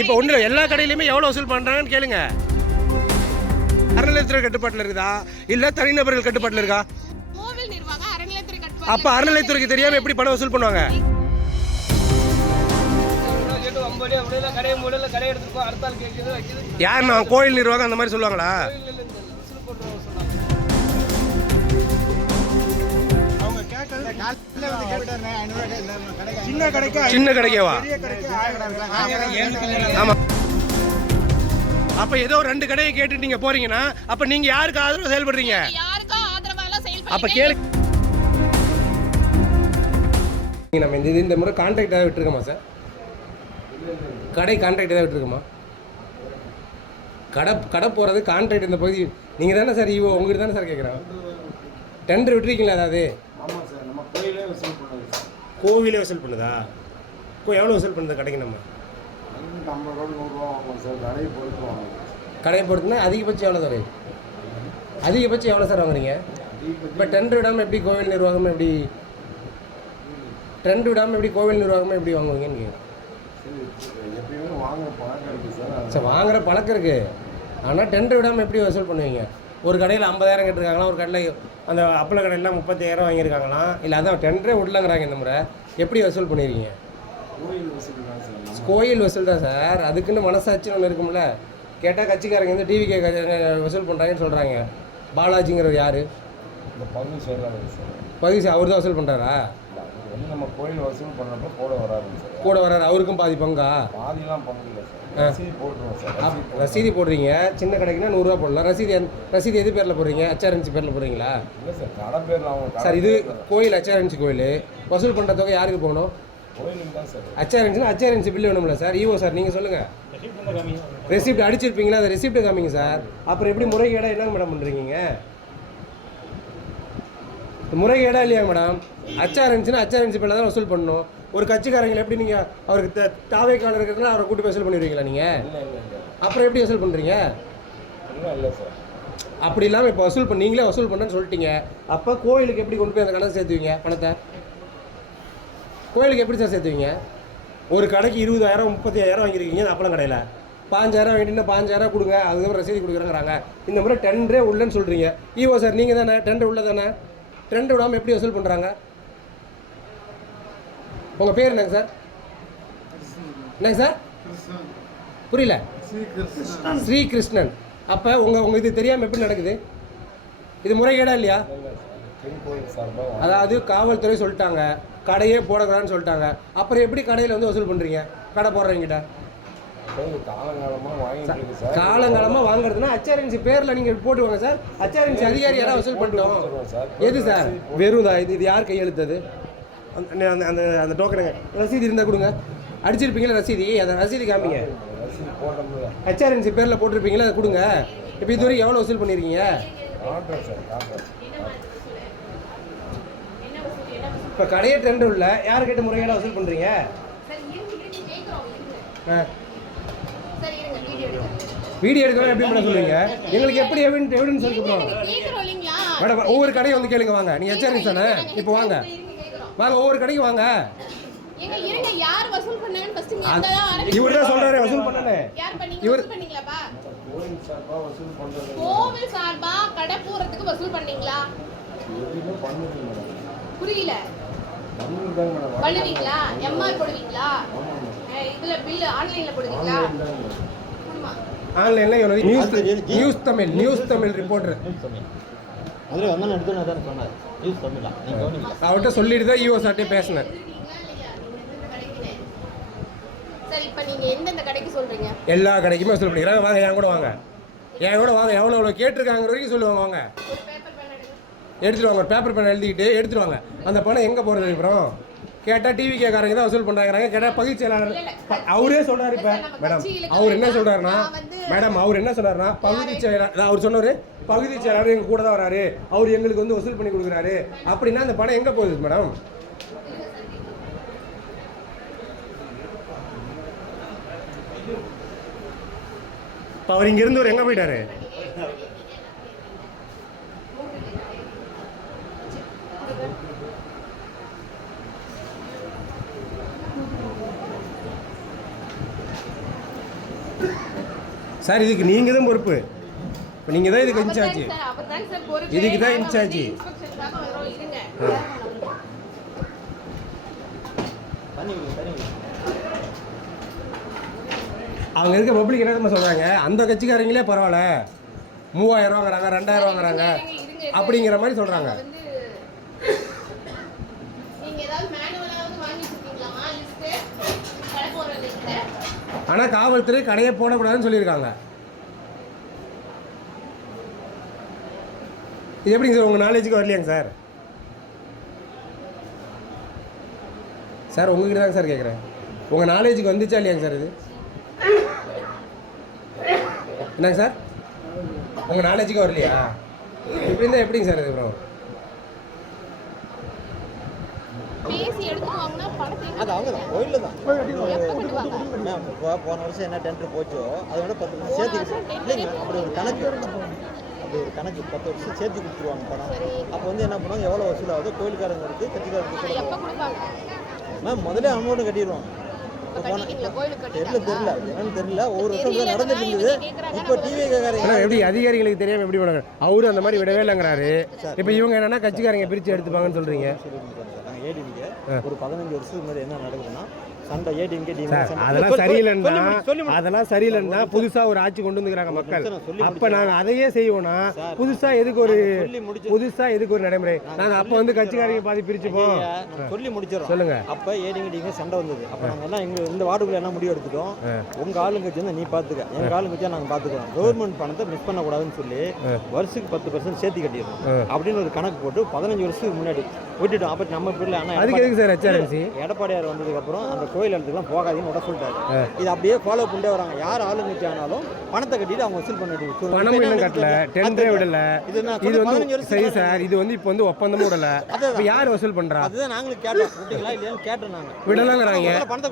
இப்போ ஒன்றும் இல்லை, எல்லா கடையிலையுமே எவ்வளோ வசூல் பண்ணுறாங்கன்னு கேளுங்க. அறநிலையத்துறை கட்டுப்பாட்டில் இருக்குதா இல்லை தனிநபர்கள் கட்டுப்பாட்டில் இருக்கா? அப்போ அறநிலையத்துறைக்கு தெரியாமல் எப்படி பணம் வசூல் பண்ணுவாங்க? யாருண்ணா கோயில் நிர்வாகம் அந்த மாதிரி சொல்லுவாங்களா? சின்ன கடைக்கேவா? ஆமா. அப்ப ஏதோ 2 கடையை கேட்டு நீங்க போறீங்கன்னா அப்ப நீங்க யாருக்கு ஆதரவு செயல்படுறீங்க? அப்ப கேளு. நம்ம இந்த முறை கான்ட்ராக்ட் ஏதாவது விட்டுருக்கோமா சார்? கடை கான்ட்ராக்ட் ஏதாவது விட்டுருக்கோமா? கடை போகிறது கான்ட்ராக்ட் இந்த பகுதி நீங்கள் தானே சார் இவோ உங்கள்கிட்ட தானே சார் கேட்குறேன். டெண்டர் விட்டுருக்கீங்களா அதாவது? ஆமாம் சார், நம்ம கோயிலே வசூல் பண்ணுது சார். கோவிலே வசூல் பண்ணுதா? எவ்வளோ வசூல் பண்ணுது கடைக்கு? நம்ம 50 ரூபா 100 ரூபா வாங்குவோம் சார். கடையை பொறுத்து வாங்குவோம். கடையை பொறுத்துனா அதிகபட்சம் எவ்வளோ சார்? அதிகபட்சம் எவ்வளோ சார் வாங்குறீங்க? இப்போ டெண்டர் விடாமல் எப்படி கோவில் நிர்வாகமாக எப்படி கோவில் நிர்வாகமாக எப்படி வாங்குவீங்கன்னு கேட்குறேன். எப்பயுமே வாங்குற பழக்கம் இருக்குது சார். சார் வாங்குகிற பழக்கம் இருக்குது, ஆனால் டெண்டர் விடாமல் எப்படி வசூல் பண்ணுவீங்க? ஒரு கடையில் 50,000 கேட்டிருக்காங்களா, ஒரு கடையில் அந்த அப்பள கடையில் 30,000 வாங்கியிருக்காங்களாம், இல்லை அதான் டெண்டரே விடலங்கிறாங்க. இந்த முறை எப்படி வசூல் பண்ணிடுறீங்க? கோயில் வசூல் தான் சார். கோயில் வசூல் தான் சார். அதுக்குன்னு மனசாட்சி ஒன்று இருக்கும்ல. கேட்டால் கட்சிக்காரங்க வந்து டிவிகே வசூல் பண்ணுறாங்கன்னு சொல்கிறாங்க. பாலாஜிங்கிறது யார்? இந்த பகுதி செயலாளர் சார். பகுதி அவர் தான் வசூல் பண்ணுறாரா? நம்ம கோயில் வசூல் பண்ணுறப்ப கூட வராதுங்க சார். கூட வராது. அவருக்கும் பாதி பங்கா? பாதிலாம் பங்கு இல்லை சார். ரசீது போட்டுருவோம் சார். ரசீது போடுறீங்க. சின்ன கடைக்குன்னா 100 ரூபா போடலாம். ரசீது எது பேரில் போடுறீங்க? HRNC பேரில் போடுறீங்களா? இல்லை சார், கடை பேரில் அவங்க சார். இது கோயில் HRNC கோயில் வசூல் பண்ணுற தொகை யாருக்கு போகணும்? கோயிலுக்கு தான் சார். HRNC பில்லு வேணும்ல சார். ஈவோ சார் நீங்கள் சொல்லுங்கள். ரெசிப்ட் அடிச்சிருப்பீங்களா? அந்த ரெசிப்ட்டு காமிங்க சார். அப்புறம் எப்படி முறைகேடாக என்னங்க மேடம் பண்ணுறீங்க? முறைகேடா இல்லையா மேடம்? HRNC பேரில் தான் வசூல் பண்ணணும். ஒரு கட்சிக்காரங்களை எப்படி நீங்கள் அவருக்கு தாவேக்கால இருக்கிறதுனா அவரை கூட்டி வசூல் பண்ணிடுவீங்களா நீங்கள்? அப்புறம் எப்படி வசூல் பண்ணுறீங்க? இல்லை சார். அப்படி இல்லாமல் இப்போ வசூல் நீங்களே வசூல் பண்ணுன்னு சொல்லிட்டீங்க. அப்போ கோயிலுக்கு எப்படி கொண்டு போய் அந்த கணக்கு சேர்த்துவீங்க? பணத்தை கோயிலுக்கு எப்படி சார் சேர்த்துவீங்க? ஒரு கடைக்கு 20,000 30,000 வாங்கியிருக்கீங்க அப்பளம் கடையில். 5,000 வேண்டினா 5,000 கொடுங்க, அதுக்கப்புறம் ரசீது கொடுக்குறாங்கிறாங்க. இந்த முறை டெண்டரே உள்ளன்னு சொல்கிறீங்க. ஈவோ சார் நீங்கள் தானே டெண்டர் உள்ள தானே? டெண்டர் விடாமல் எப்படி வசூல் பண்ணுறாங்க? உங்கள் பேர் என்னங்க சார்? என்னங்க சார்? புரியல. ஸ்ரீகிருஷ்ணன். அப்போ உங்கள் இது தெரியாமல் எப்படி நடக்குது? இது முறைகேடா இல்லையா? அதாவது காவல்துறை சொல்லிட்டாங்க கடையே போடக்கூடாதுன்னு சொல்லிட்டாங்க. அப்புறம் எப்படி கடையில் வந்து வசூல் பண்ணுறீங்க? கடை போடுறவங்கிட்ட காலங்காலமாக வாங்குறதுன்னா HRNC பேரில் நீங்கள் போட்டுவாங்க சார். HRNC அதிகாரி யாராவது வசூல் பண்ணிட்டோம். எது சார்? வெறும் தான். இது யார் கையெழுத்தது? அந்த அந்த அந்த டோக்கனுங்க ரசீது இருந்தால் கொடுங்க. அடிச்சிருப்பீங்களா ரசீதி? அந்த ரசீது காமிங்க. HRNC பேரில் போட்டிருப்பீங்களா? அதை கொடுங்க. இப்போ இது வரைக்கும் எவ்வளோ வசூல் பண்ணியிருக்கீங்க? இப்போ கடையே டெண்டர் உள்ள யார் கேட்ட முறையாக வசூல் பண்ணுறீங்க? வீடியோ எடுக்கலாம் எப்படி பண்ண சொல்லுவீங்க? எங்களுக்கு எப்படி எவிடன்ஸ் சொல்லிக்கிறோம் மேடம்? ஒவ்வொரு கடையும் வந்து கேளுங்க. வாங்க, நீங்கள் HRNC தானே? இப்போ வாங்க ஒவ்வொரு கடைக்கு வாங்க. இவர் தான் சொல்றாரு வசூல் பண்ணல. இவர் கோவில் சார்பா கடை போறதுக்கு வசூல் பண்ணீங்களா? புரியல. பண்ணுவீங்களா? MR போடுவீங்களா? இதுல பில் ஆன்லைன்ல போடுவீங்களா? ஆன்லைன்ல நியூஸ் தமிழ் ரிப்போர்ட்டர் அதுல வந்தா எடுத்து நான் சொன்னாரு. நியூஸ் தமிழா நீங்க கவனிங்க. அவர்ட்ட சொல்லிட்டு தான் ஈவோ சார்ட்டே பேசினேன். சரி, இப்போ நீங்க எந்தெந்த கடைக்கு சொல்றீங்க? எல்லா கடைக்குமே வசூல் பண்ணிக்கிறாங்க. வாங்க, என் கூட வாங்க. எவ்வளோ கேட்டிருக்காங்க வரைக்கும் சொல்லுவாங்க. வாங்க, எடுத்துட்டு வாங்க. ஒரு பேப்பர் பேன் எழுதிக்கிட்டு எடுத்துட்டு வாங்க. அந்த பணம் எங்கே போகிறது? அப்புறம் கேட்டால் டிவிகே காரங்க தான் வசூல் பண்ணுறாங்க. கேட்டால் பகுதி செயலாளர் அவரே சொல்கிறார். இப்போ மேடம் அவர் என்ன சொல்கிறாருன்னா பகுதி செயலாளர் அவர் சொன்னார். பகுதி செயலாளர் எங்கள் கூட தான் வராரு, அவர் எங்களுக்கு வந்து வசூல் பண்ணி கொடுக்குறாரு. அப்படின்னா அந்த பணம் எங்கே போகுது மேடம்? இப்போ அவர் இங்கேருந்து ஒரு எங்கே போயிட்டாரு? சார் இதுக்கு நீங்கள் தான் பொறுப்பு. இப்போ நீங்கள் தான் இதுக்கு இன்சார்ஜ். இதுக்கு தான் இன்சார்ஜ். அவங்க இருக்க பப்ளிக் என்ன தெரியுமா சொல்கிறாங்க, அந்த கட்சிக்காரங்களே பரவாயில்ல 3000 வாங்குறாங்க 2000 வாங்குறாங்க அப்படிங்கிற மாதிரி சொல்கிறாங்க. ஆனால் காவல்துறை கடையை போடக்கூடாதுன்னு சொல்லியிருக்காங்க. இது எப்படிங்க சார் உங்கள் நாலேஜுக்கு வரலையாங்க சார்? சார் உங்ககிட்ட தாங்க சார் கேட்குறேன், உங்கள் நாலேஜுக்கு வந்துச்சா இல்லையாங்க சார் இது? என்னங்க சார் உங்கள் நாலேஜுக்கு வரலையா? இப்படி இருந்தால் எப்படிங்க சார் இது? அப்புறம் அது அவங்க தான் கோயிலில் தான். இப்போ போன வருஷம் என்ன டெண்டர் போச்சோ அதோட 10% சேர்த்து இல்லைங்க. அப்படி ஒரு கணக்கு 10 வருஷம் சேர்த்து கொடுத்துருவாங்க பணம். அப்போ வந்து என்ன பண்ணுவாங்க, எவ்வளோ வசூல் ஆகுதோ கோயிலுக்காரங்க இருக்குது கட்சிக்காரங்க மேம் முதல்ல அமௌண்ட் கட்டிடுவாங்க. தெரியல ஒவ்வொரு வருஷம் நடந்துட்டு இருந்தது. இப்போ டிவி எப்படி அதிகாரிகளுக்கு தெரியாம எப்படி பண்ணாங்க? அவரு அந்த மாதிரி விடவே இல்லைங்கிறாரு. இப்போ இவங்க என்னன்னா கட்சிக்காரங்க பிரித்து எடுத்துப்பாங்கன்னு சொல்றீங்க. ஏடிஎம்கே ஒரு 15 வருஷத்துக்கு முன்னாடி என்ன நடக்குதுன்னா சண்டை ஏடிஎம்கே அதெல்லாம் சரியில்லைன்னா புதுசா ஒரு ஆட்சி கொண்டு வந்துக்கிறாங்க மக்கள். அப்ப நாங்க அதையே செய்வோம்னா புதுசா எதுக்கு ஒரு நடைமுறை? நாங்க அப்ப வந்து கட்சிக்காரங்க பாதி பிரிச்சுப்போம் சொல்லி முடிச்சிடறோம். சொல்லுங்க. அப்ப ஏடிஎம்கே சண்டை வந்தது. அப்ப நாங்க எல்லாம் இந்த வார்டுக்குள்ள என்ன முடிவு எடுத்துட்டோம், உங்க ஆளுங்க வச்சு நீ பாத்துக்க, எங்க ஆளுங்க வச்சா நாங்க பாத்துக்கிறோம், கவர்மெண்ட் பணத்தை மிஸ் பண்ணக்கூடாதுன்னு சொல்லி வருஷத்துக்கு 10% சேர்த்து கட்டிடுறோம் அப்படின்னு ஒரு கணக்கு போட்டு 15 வருஷத்துக்கு முன்னாடி விட்டுட்டோம். அப்ப நம்ம பிள்ளை எடப்பாடியார் வந்ததுக்கு அப்புறம் அந்த கோயில் இடத்துக்குலாம் போகாதீங்கன்னு விட சொல்லிட்டாரு. இது அப்படியே ஃபாலோ பண்ணிட்டே வராங்க. யார் ஆளுங்கட்சி ஆனாலும் பணத்தை கட்டிட்டு அவங்க வசூல் பண்ணிட்டு பணம் இன்னும் கட்டல, டெண்டரே விடல. இது வந்து சரி சார், இது வந்து இப்போ வந்து ஒப்பந்தமும் விடல. யார் வசூல் பண்றா? அதுதான் நாங்களும் கேட்டோம், விட்டீங்களா இல்லையான்னு கேட்டோம். நாங்க விடலாங்கிறாங்க.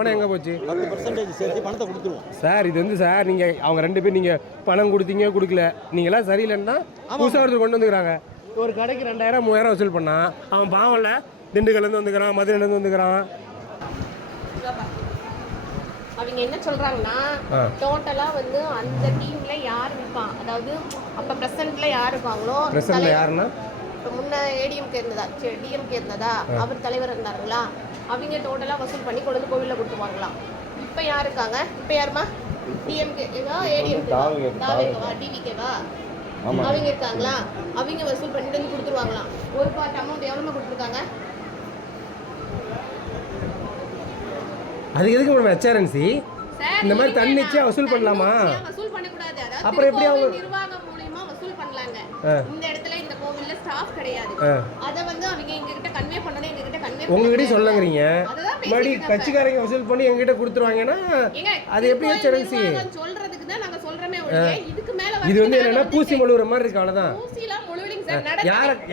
பணம் எங்க போச்சு? 10% சேர்த்து பணத்தை கொடுத்துருவோம் சார். இது வந்து சார் நீங்க அவங்க 2 பேர் நீங்க பணம் கொடுத்தீங்க கொடுக்கல, நீங்களாம் சரியில்லைன்னா புதுசாக ஒருத்தர் கொண்டு வந்துக்கிறாங்க. ஒரு கடைக்கு 2000 3000 வசூல் பண்ணா அவன் பாவம்ல, திண்டுக்கல்லேருந்து வந்துக்கிறான், மதுரையிலேருந்து வந்துக்கிறான். அவங்க என்ன சொல்றாங்கன்னா டோட்டலா வந்து அந்த டீம்ல யார் இருப்பான், அதாவது அப்ப பிரசன்ட்ல யார் இருப்பாங்களோ, பிரசன்ட்ல யாருன்னா இப்ப முன்ன ஏடிஎம்கே இருந்ததா டிஎம்கே இருந்ததா அவர் தலைவர் இருந்தாருங்களா, அவங்க டோட்டலா வசூல் பண்ணி கொண்டு வந்து கோவில்ல கொடுத்துருவாங்களாம். இப்ப யார் இருக்காங்க? இப்ப யாருமா? டிஎம்கேவா ஏடிஎம்கேவா டிவிகேவா அவங்க இருக்காங்களா? அவங்க வசூல் பண்ணிட்டு வந்து கொடுத்துருவாங்களாம். ஒரு பார்ட் அமௌண்ட் எவ்வளவு கொடுத்துருக்காங்க? அதுக்கு எதுக்கு மேடம் ஹெச்ஆர்என்சி இந்த மாதிரி தன்னிச்சையா வசூல் பண்ணலாமா? வசூல் பண்ண கூடாது. அதாவது அப்புறம் எப்படி அவங்க நிர்வாகம் மூலமா வசூல் பண்ணலாங்க. இந்த இடத்துல இந்த கோவில்ல ஸ்டாஃப் கிடையாது. அத வந்து அவங்க எங்க கிட்ட கன்வே பண்ணனே, எங்க கிட்ட கன்வே உங்ககிட்ட சொல்லங்கறீங்க. மறுபடி கட்சிக்காரங்க வசூல் பண்ணி எங்க கிட்ட கொடுத்துருவாங்கன்னா அது எப்படி ஹெச்ஆர்என்சி சொல்றதுக்கு தான் நாங்க சொல்றமே ஒழிய இதுக்கு மேல இது வந்து என்னன்னா பூசி மொழுவுற மாதிரி இருக்கு. அவ்வளவுதான். பூசிலாம் முழுவலிங் சார்.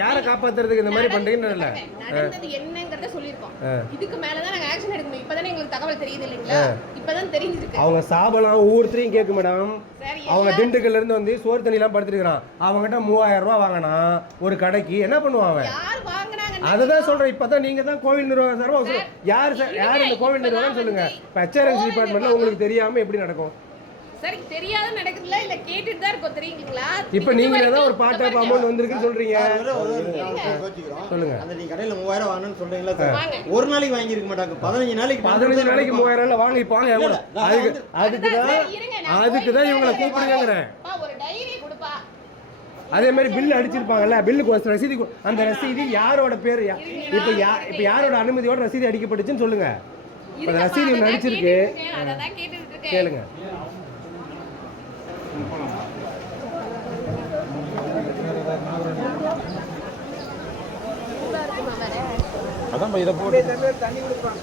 யாரை காப்பாத்துறதுக்கு இந்த மாதிரி பண்றீங்கன்னு இல்ல, நடந்தது என்னங்கறத சொல்லிருக்கோம். இதுக்கு மேல தான் நாங்க ஆக்ஷன் எடுக்கணும். இப்பதானே எங்களுக்கு தகவல் தெரியுது இல்லீங்களா? இப்பதான் தெரிஞ்சிருக்கு. அவங்க சாபலாம் ஒவ்வொருத்தரையும் கேக்கு மேடம். அவங்க திண்டுக்கல்ல இருந்து வந்து சோறு தண்ணி எல்லாம் படுத்துருக்கான். அவங்ககிட்ட 3000 ரூபாய் வாங்கினா ஒரு கடைக்கு என்ன பண்ணுவாங்க? யார் வாங்குனாங்க? அததான் சொல்றேன். இப்பதான் நீங்க தான் கோவில் நிர்வாகம் சார். யார் இந்த கோவில் நிர்வாகம் சொல்லுங்க. ஹெச்ஆர்என்சி டிபார்ட்மெண்ட்ல உங்களுக்கு தெரியாம எப்படி நடக்கும்? சரி, தெரியாத நடக்குதுல, இல்ல கேட்டுட்டு தான் இருக்கோம் தெரியுங்களா? இப்போ நீங்க ஏதாவது ஒரு பார்ட் ஆஃப் அமௌண்ட் வந்திருக்குன்னு சொல்றீங்க. சொல்லுங்க. அந்த நீங்க கடையில 3000 வாங்கணும்னு சொல்றீங்களா சார்? ஒரு நாளைக்கு வாங்கி இருக்க மாட்டாங்க. 15 நாளைக்கு 3000 இல்ல வாங்கி பாங்க. அதுக்கு தான் இவங்களை கூப்பிடுங்கறேன். ஒரு டைரி கொடுப்பா. அதே மாதிரி பில் அடிச்சிருப்பாங்கல்ல, பில்லுக்கு ரசீது, அந்த ரசீது யாரோட பேர்? இப்போ யாரோட அனுமதியோட ரசீது அடிக்கப்பட்டுச்சுன்னு சொல்லுங்க. அந்த ரசீது ஒன்று அடிச்சிருக்கு, அததான் கேட்டுட்டு இருக்கேன். கேளுங்க. அதான் இதை போட்டு தண்ணி கொடுப்பாங்க.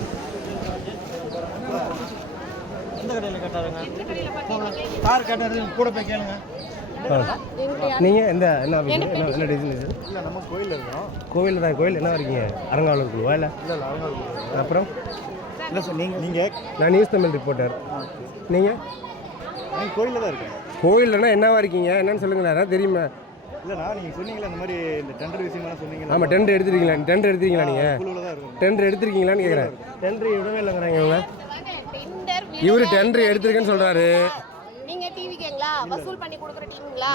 எந்த கடையில் கேட்டாருங்க? யார் கேட்டாரு? கூட போய் கேளுங்க. நீங்கள் என்ன டிசைன்? இல்லை நம்ம கோயிலில் இருக்கோம். கோவில் தான். கோயில் என்ன இருக்கீங்க? அரங்காவலூர் குழுவா? இல்லை அரங்காவலூர். அப்புறம் இல்லை சார் நீங்கள் நான் நியூஸ் தமிழ் ரிப்போர்ட்டர். நீங்கள் கோயிலில் தான் இருக்கேன். கோயில்லனா என்னவா இருக்கீங்க? என்னன்னு சொல்லுங்களேன், அதான் தெரியுமா? இல்லைண்ணா நீங்கள் சொன்னீங்களா இந்த மாதிரி இந்த டெண்டர் விஷயமா சொன்னீங்களா? ஆமாம், டெண்டர் எடுத்துருக்கீங்களா? நீங்கள் டெண்டர் எடுத்துருக்கீங்களான்னு கேட்குறேன். டெண்டர் விடவே இல்லைங்கிறாங்க இவங்க. இவரு டெண்டர் எடுத்திருக்கேன்னு சொல்கிறாரு. டிவிக்கேங்களா வசூல் பண்ணி கொடுக்குற டீமுங்களா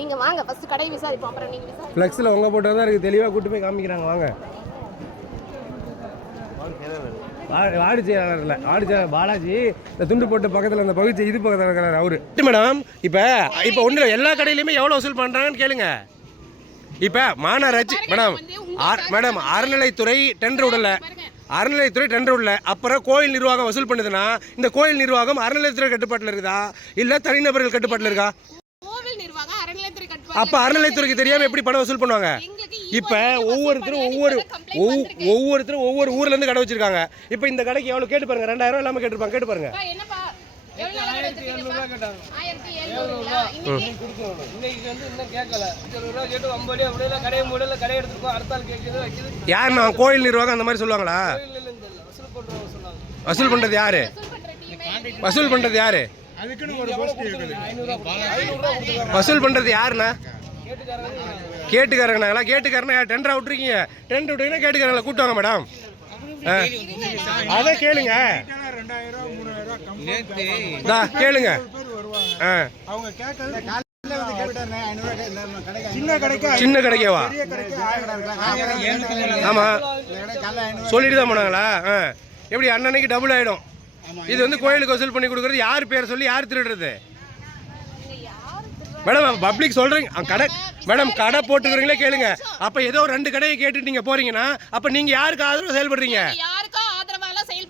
நீங்க வாங்க ஃபர்ஸ்ட் கடை விசாரிப்போம் அப்புறம் நீங்க விசாரிப்போம். ஃப்ளெக்ஸில் உங்கள் போட்டோ தான் இருக்குது, தெளிவாக கூட்டு போய் காமிக்கிறாங்க. வாங்க. ஆடு செயலாளர் இல்லை, ஆடு செயலாளர் பாலாஜி. இந்த துண்டு போட்டு பக்கத்தில் அந்த பகுதி இது பக்கத்தில் இருக்கிறார் அவரு. மேடம் இப்போ ஒன்றும் எல்லா கடையிலையுமே எவ்வளோ வசூல் பண்ணுறாங்கன்னு கேளுங்க. இப்போ மாநகராட்சி மேடம் அறநிலைத்துறை டெண்டர் விடல, அறநிலையத்துறை டெண்டர் விடல. அப்புறம் கோயில் நிர்வாகம் வசூல் பண்ணுதுன்னா இந்த கோயில் நிர்வாகம் அறநிலையத்துறை கட்டுப்பாட்டில் இருக்குதா இல்லை தனிநபர்கள் கட்டுப்பாட்டில் இருக்கா? கோவில் நிர்வாகம் அறநிலையத்துறை கட்டுப்பாடு. அப்போ அறநிலையத்துறைக்கு தெரியாமல் எப்படி பணம் வசூல் பண்ணுவாங்க? இப்போ ஒவ்வொருத்தரும் ஒவ்வொரு ஊர்ல இருந்து கடை வச்சிருக்காங்க. இப்போ இந்த கடைக்கு எவ்வளவு கேட்டு பாருங்க, 2000 இல்லாம கேட்டுருப்பாங்க. கேட்டு பாருங்க. என்னப்பா எவ்வளவு நாள் கடை வச்சிருக்கீங்க? 1700 இன்னைக்கு வந்து இன்னும் கேட்கல. 70 ரூபா கேட்டு 50 அப்படியே கடையை மூடல, கடை எடுத்துக்கோ, அடுத்தால் கேட்குது வைக்குது. யாருண்ணா கோயில் நிர்வாகம் அந்த மாதிரி சொல்லுவாங்களா? வசூல் பண்றவங்க சொன்னாங்க. வசூல் பண்றது யாரு? வசூல் பண்றது யாரு? வசூல் பண்றது யாருண்ணா? கேட்டுக்காரங்கண்ணா. கேட்டுக்காரனா டெண்டர் விட்டுருக்கீங்க. டெண்டர் விட்டுருக்கீங்கன்னா கேட்டுக்காரங்கள கூட்டுவாங்க மேடம். அதை கேளுங்க, கேளுங்க. சின்ன கடைக்கேவா? ஆமா சொல்லிட்டு தான் போனாங்களா? எப்படி அண்ணனைக்கு டபுள் ஆயிடும். இது வந்து கோயிலுக்கு வசூல் பண்ணி கொடுக்குறது யார் பேர் சொல்லி யார் திருடுறது? மேடம் பப்ளிக் சொல்றீங்க கடை மேடம் கடை போட்டுக்கிறீங்களே கேளுங்க. அப்ப ஏதோ 2 கடையை கேட்டுட்டு நீங்க போறீங்கன்னா அப்ப நீங்க யாருக்கு ஆதரவு செயல்படுறீங்க?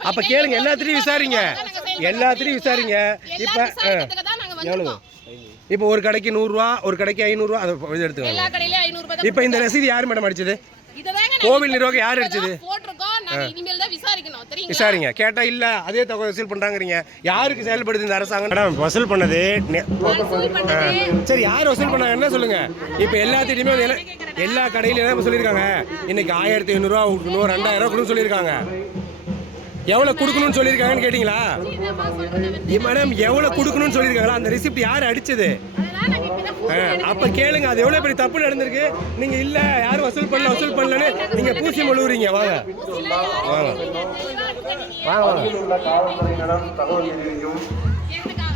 அப்ப கேளுங்க, எல்லாத்திலையும் விசாரிங்க, எல்லாத்திலையும் விசாரிங்க. இப்ப எவ்வளவு? இப்போ ஒரு கடைக்கு 100 ரூபா, ஒரு கடைக்கு 500 ரூபா, அதை எடுத்துக்கோங்க. இப்போ இந்த ரசீது யார் மேடம் அடிச்சது? கோவில் நிர்வாகம் யார் அடிச்சது? விசாரிங்க. கேட்டா இல்ல அதே தொகை வசூல் பண்றாங்கறீங்க. யாருக்கு செயல்படுது இந்த அரசாங்கம்? மேடம் வசூல் பண்ணது சரி, யார் வசூல் பண்ணாங்க என்ன சொல்லுங்க. இப்போ எல்லாத்திட்டையுமே எல்லா கடையிலும் என்ன சொல்லியிருக்காங்க, இன்னைக்கு 1500 ரூபா கொடுக்கணும், 2000 ரூபா கொடுக்கணும்னு சொல்லியிருக்காங்க. எவ்வளவு கொடுக்கணும்னு சொல்லியிருக்காங்கன்னு கேட்டீங்களா? மேடம் எவ்வளவு கொடுக்கணும்னு சொல்லியிருக்காங்களா? அந்த ரிசிப்ட் யார் அடிச்சது? அப்ப கேளுங்க, அது எவ்வளவு பெரிய தப்பு நடந்திருக்கு. நீங்க இல்ல யாரும் வசூல் பண்ணலன்னு நீங்க பூசி மொழுவுறீங்க. வாங்க வாங்க வாங்க வாங்க.